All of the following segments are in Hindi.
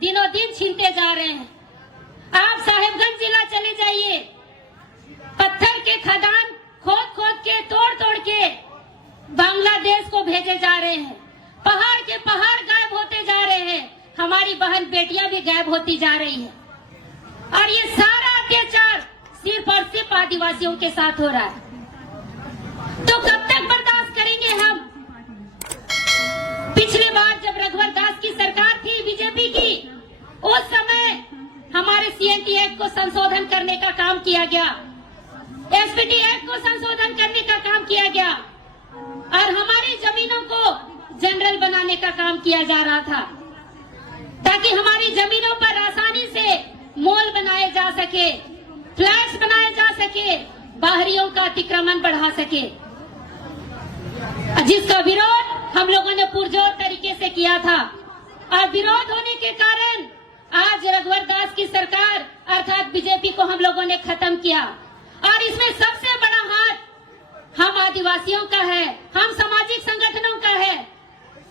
दिनों दिन छीनते जा रहे हैं। आप साहिबगंज जिला चले जाइए, पत्थर के खदान खोद खोद के तोड़ तोड़ के बांग्लादेश को भेजे जा रहे हैं। पहाड़ के पहाड़ गायब होते जा रहे हैं, हमारी बहन बेटियां भी गायब होती जा रही है। और ये सारा अत्याचार सिर्फ और सिर्फ आदिवासियों के साथ हो रहा है। तो कब तक बर्दाश्त करेंगे हम? पिछली बार जब रघुवर दास की सरकार थी बीजेपी की, उस समय हमारे सीएनटी एक्ट को संशोधन करने का काम किया गया, एसपीटी एक्ट को संशोधन करने का काम किया गया और हमारी जमीनों को जनरल बनाने का काम किया जा रहा था, ताकि हमारी जमीनों पर आसानी से मॉल बनाए जा सके, फ्लैट्स बनाए जा सके, बाहरियों का अतिक्रमण बढ़ा सके, जिसका विरोध हम लोगों ने पुरजोर तरीके से किया था। और विरोध होने के कारण आज रघुवर दास की सरकार अर्थात बीजेपी को हम लोगों ने खत्म किया। और इसमें सबसे बड़ा हाथ हम आदिवासियों का है, हम सामाजिक संगठनों का है,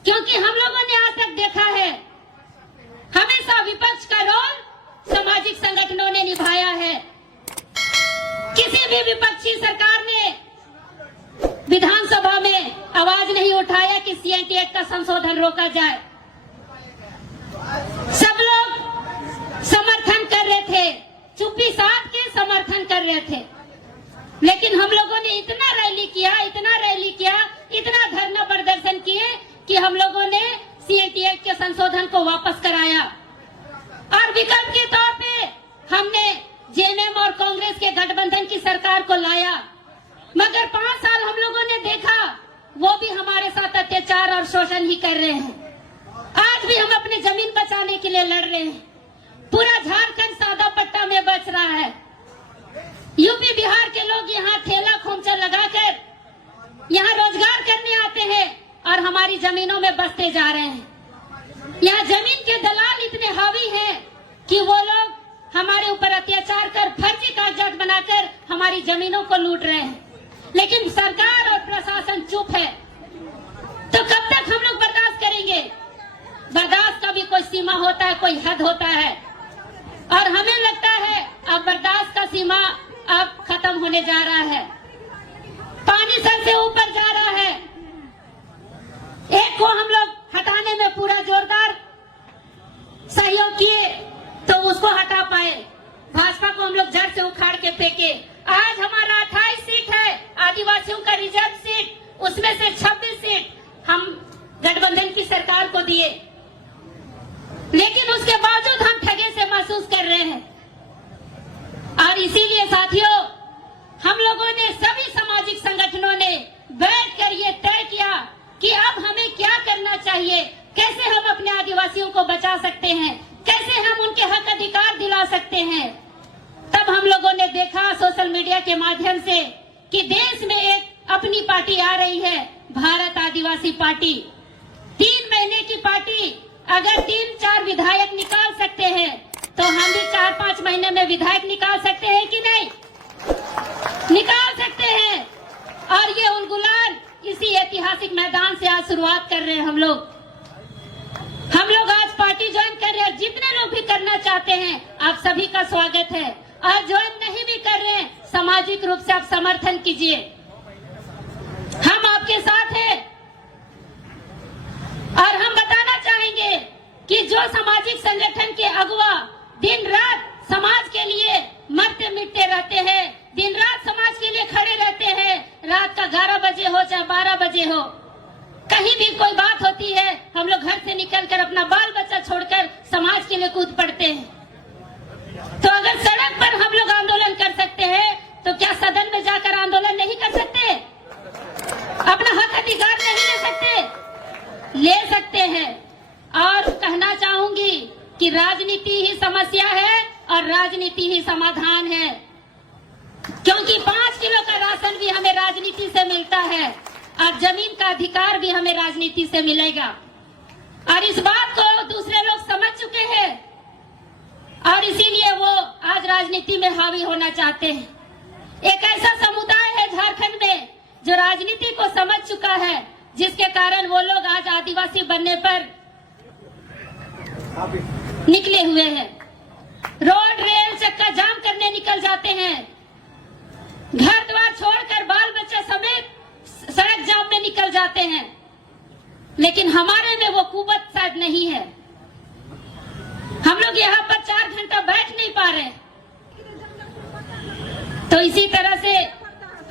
क्योंकि हम लोगों ने आज तक देखा है हमेशा विपक्ष का रोल सामाजिक संगठनों ने निभाया है। किसी भी विपक्षी सरकार ने विधानसभा में आवाज नहीं उठाया कि सीएनटी एक्ट का संशोधन रोका जाए। सब लोग समर्थन कर रहे थे, चुप्पी साध के समर्थन कर रहे थे, लेकिन हम लोगों ने इतना रैली किया, इतना धरना प्रदर्शन किए कि हम लोगों ने सीएनटी एक्ट के संशोधन को वापस कराया। और विकल्प के तौर पे हमने जेएमएम और कांग्रेस के गठबंधन की सरकार को लाया, मगर 5 साल हम लोगों ने देखा वो भी हमारे साथ अत्याचार और शोषण ही कर रहे हैं। आज भी हम अपनी जमीन बचाने के लिए लड़ रहे हैं। पूरा झारखंड सादा पट्टा में बच रहा है। यूपी बिहार के लोग यहाँ ठेला खोमचा लगाकर यहाँ रोजगार करने आते हैं और हमारी जमीनों में बसते जा रहे हैं। यहाँ जमीन के दलाल इतने हावी हैं कि वो लोग हमारे ऊपर अत्याचार कर फर्जी कागजात बनाकर हमारी जमीनों को लूट रहे हैं, लेकिन सरकार और प्रशासन चुप है। तो कब तक हम लोग बर्दाश्त करेंगे? बर्दाश्त का भी कोई सीमा होता है, कोई हद होता है, और हमें लगता है अब बर्दाश्त का सीमा अब खत्म होने जा रहा है। पानी सर से ऊपर जा रहा है। एक को हम लोग हटाने में पूरा जोरदार सहयोग किए तो उसको हटा पाए, भाजपा को हम लोग जड़ से उखाड़ के फेंके। आज हमारा 28 सीट है, आदिवासियों का रिजर्व सीट, उसमें से 26 सीट हम गठबंधन की सरकार को दिए, लेकिन उसके बावजूद हम ठगे से महसूस कर रहे हैं। और इसीलिए साथियों, हम लोगों ने सभी सामाजिक संगठनों ने बैठकर ये तय किया कि अब हमें क्या करना चाहिए, कैसे हम अपने आदिवासियों को बचा सकते हैं, कैसे हम उनके हक अधिकार दिला सकते हैं। तब हम लोगों ने देखा सोशल मीडिया के माध्यम से कि देश में एक अपनी पार्टी आ रही है, भारत आदिवासी पार्टी। 3 महीने की पार्टी, अगर 3-4 विधायक निकाल सकते हैं तो हम भी 4-5 महीने में विधायक निकाल सकते हैं कि नहीं? निकाल सकते हैं। और ये उलगुलान इसी ऐतिहासिक मैदान से आज शुरुआत कर रहे हैं हम लोग आज पार्टी ज्वाइन कर रहे हैं। जितने लोग भी करना चाहते हैं आप सभी का स्वागत है, और ज्वाइन नहीं भी कर रहे हैं सामाजिक रूप से आप समर्थन कीजिए, हम आपके साथ हैं। और हम बताना चाहेंगे कि जो सामाजिक संगठन के अगुवा दिन रात समाज के लिए मरते मिटते रहते हैं, दिन रात समाज के लिए खड़े रहते हैं, रात का 11 बजे हो चाहे 12 बजे हो, कहीं भी कोई बात होती है हम लोग घर से निकलकर अपना बाल बच्चा छोड़कर समाज के लिए कूद पड़ते हैं। तो अगर सड़क पर हम लोग आंदोलन कर सकते हैं तो क्या सदन में जाकर आंदोलन नहीं कर सकते? अपना हक अधिकार नहीं ले सकते? ले सकते हैं। और कहना चाहूंगी कि राजनीति ही समस्या है और राजनीति ही समाधान है, क्योंकि 5 किलो का राशन भी हमें राजनीति से मिलता है और जमीन का अधिकार भी हमें राजनीति से मिलेगा। और इस बात को दूसरे लोग समझ चुके हैं और इसीलिए वो आज राजनीति में हावी होना चाहते हैं। एक ऐसा समुदाय है झारखंड में जो राजनीति को समझ चुका है, जिसके कारण वो लोग आज आदिवासी बनने पर निकले हुए हैं। रोड रेल चक्का जाम करने निकल जाते हैं, घर द्वार छोड़कर बाल बच्चा समेत सड़क जाम में निकल जाते हैं। लेकिन हमारे में वो कुवत शायद नहीं है। हम लोग यहाँ पर 4 घंटा बैठ नहीं पा रहे। तो इसी तरह से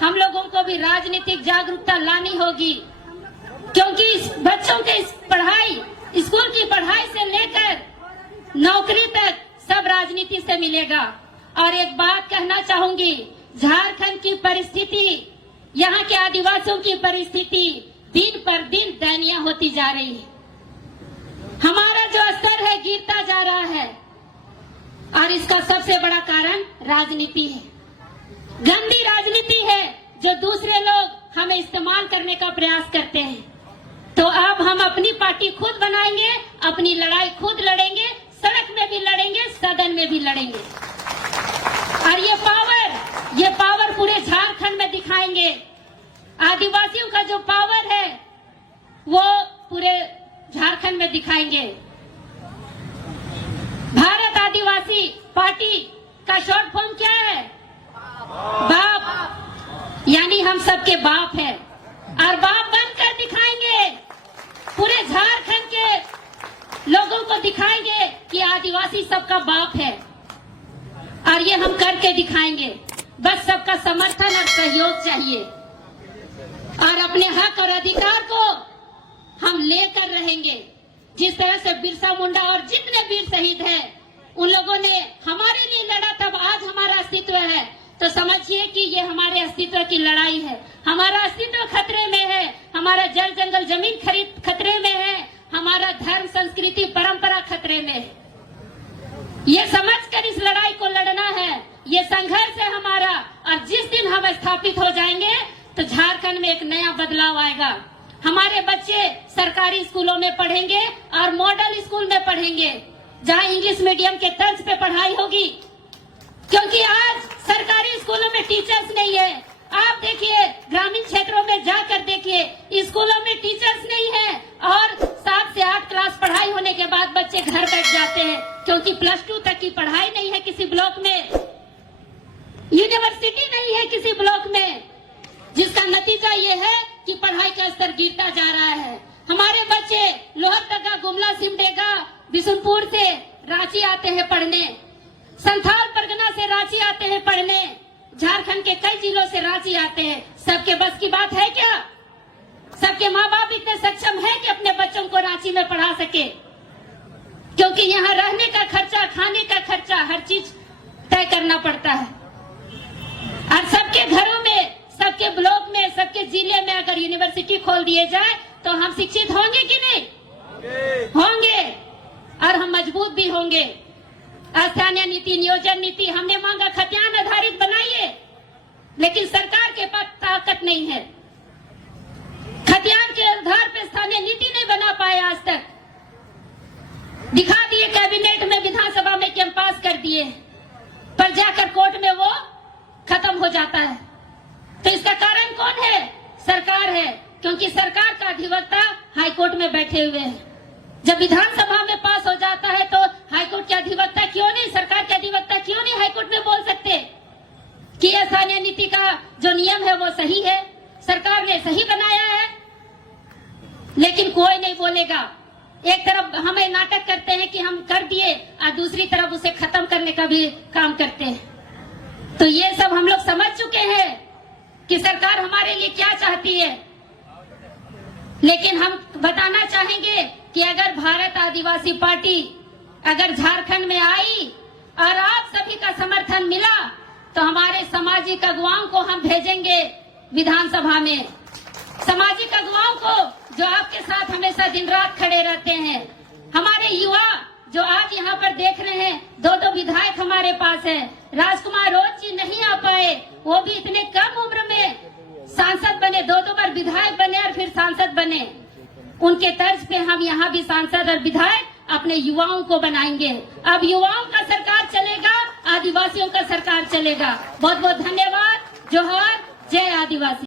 हम लोगों को भी राजनीतिक जागरूकता लानी होगी, क्योंकि बच्चों के पढ़ाई, स्कूल की पढ़ाई से लेकर नौकरी तक सब राजनीति से मिलेगा। और एक बात कहना चाहूंगी, झारखंड की परिस्थिति, यहाँ के आदिवासियों की परिस्थिति दिन पर दिन दयनीय होती जा रही है। हमारा जो स्तर है गिरता जा रहा है, और इसका सबसे बड़ा कारण राजनीति है। गंदी राजनीति है जो दूसरे लोग हमें इस्तेमाल करने का प्रयास करते हैं। तो अब हम अपनी पार्टी खुद बनाएंगे, अपनी लड़ाई खुद लड़ेंगे, सड़क में भी लड़ेंगे, सदन में भी लड़ेंगे। और ये पावर पूरे झारखंड में दिखाएंगे। आदिवासियों का जो पावर है वो पूरे झारखंड में दिखाएंगे। भारत आदिवासी पार्टी का शॉर्ट फॉर्म क्या है? बाप, यानी हम सबके बाप है, और बाप बनकर दिखाएंगे। पूरे झारखंड के लोगों को दिखाएंगे कि आदिवासी सबका बाप है, और ये हम करके दिखाएंगे। बस सबका समर्थन और सहयोग चाहिए, और अपने हक और अधिकार को हम लेकर रहेंगे। जिस तरह से बिरसा मुंडा और जितने वीर शहीद हैं, उन लोगों ने हमारे लिए लड़ा, तब आज हमारा अस्तित्व है। तो समझिए कि ये हमारे अस्तित्व की लड़ाई है। हमारा अस्तित्व खतरे में है, हमारा जल जंगल जमीन खरीद खतरे में है, हमारा धर्म संस्कृति परंपरा खतरे में है। ये समझकर इस लड़ाई को लड़ना है। ये संघर्ष है हमारा, और जिस दिन हम स्थापित हो जाएंगे तो झारखंड में एक नया बदलाव आएगा। हमारे बच्चे सरकारी स्कूलों में पढ़ेंगे और मॉडल स्कूल में पढ़ेंगे, जहां इंग्लिश मीडियम के तर्ज पे पढ़ाई होगी। क्योंकि आज सरकारी स्कूलों में टीचर्स नहीं है। आप देखिए, ग्रामीण क्षेत्रों में जाकर देखिए, स्कूलों में टीचर्स नहीं है, और 7 से 8 क्लास पढ़ाई होने के बाद बच्चे घर बैठ जाते हैं, क्योंकि +2 तक की पढ़ाई नहीं है किसी ब्लॉक में, यूनिवर्सिटी नहीं है किसी ब्लॉक में, जिसका नतीजा ये है कि पढ़ाई का स्तर गिरता जा रहा है। हमारे बच्चे लोहरदगा, गुमला, सिमडेगा, बिशुनपुर से रांची आते हैं पढ़ने, संथाल परगना से रांची आते हैं पढ़ने, झारखंड के कई जिलों से रांची आते हैं। सबके बस की बात है क्या? सबके माँ बाप इतने सक्षम है कि अपने बच्चों को रांची में पढ़ा सके? क्योंकि यहाँ रहने का खर्चा, खाने का खर्चा, हर चीज तय करना पड़ता है। और सबके घरों में, सबके ब्लॉक में, सबके जिले में अगर यूनिवर्सिटी खोल दिए जाए तो हम शिक्षित होंगे कि नहीं? होंगे, और हम मजबूत भी होंगे। स्थानीय नीति, नियोजन नीति हमने मांगा, खतियान आधारित बनाइए, लेकिन सरकार के पास ताकत नहीं है। खतियान के आधार पर स्थानीय नीति नहीं बना पाए आज तक। दिखा दिए कैबिनेट में, विधानसभा में कि हम पास कर दिए, पर जाकर कोर्ट में वो खत्म हो जाता है। तो इसका कारण कौन है? सरकार है, क्योंकि सरकार का अधिवक्ता हाईकोर्ट में बैठे हुए हैं। जब विधानसभा में पास हो जाता है तो हाईकोर्ट के अधिवक्ता क्यों नहीं, सरकार के अधिवक्ता क्यों नहीं हाईकोर्ट में बोल सकते कि स्थानीय नीति का जो नियम है वो सही है, सरकार ने सही बनाया है? लेकिन कोई नहीं बोलेगा। एक तरफ हमें नाटक करते हैं कि हम कर दिए, और दूसरी तरफ उसे खत्म करने का भी काम करते हैं। तो ये सब हम लोग समझ चुके हैं कि सरकार हमारे लिए क्या चाहती है। लेकिन हम बताना चाहेंगे कि अगर भारत आदिवासी पार्टी अगर झारखंड में आई और आप सभी का समर्थन मिला, तो हमारे सामाजिक अगुवाओं को हम भेजेंगे विधानसभा में। सामाजिक अगुवाओं को जो आपके साथ हमेशा दिन रात खड़े रहते हैं। हमारे युवा जो आज यहाँ पर देख रहे हैं, 2 विधायक हमारे पास हैं। राजकुमार रोज जी नहीं आ पाए, वो भी इतने कम उम्र में सांसद बने, 2 बार विधायक बने और फिर सांसद बने। उनके तर्ज पे हम यहाँ भी सांसद और विधायक अपने युवाओं को बनाएंगे। अब युवाओं का सरकार चलेगा, आदिवासियों का सरकार चलेगा। बहुत बहुत धन्यवाद। जोहार, जय आदिवासी।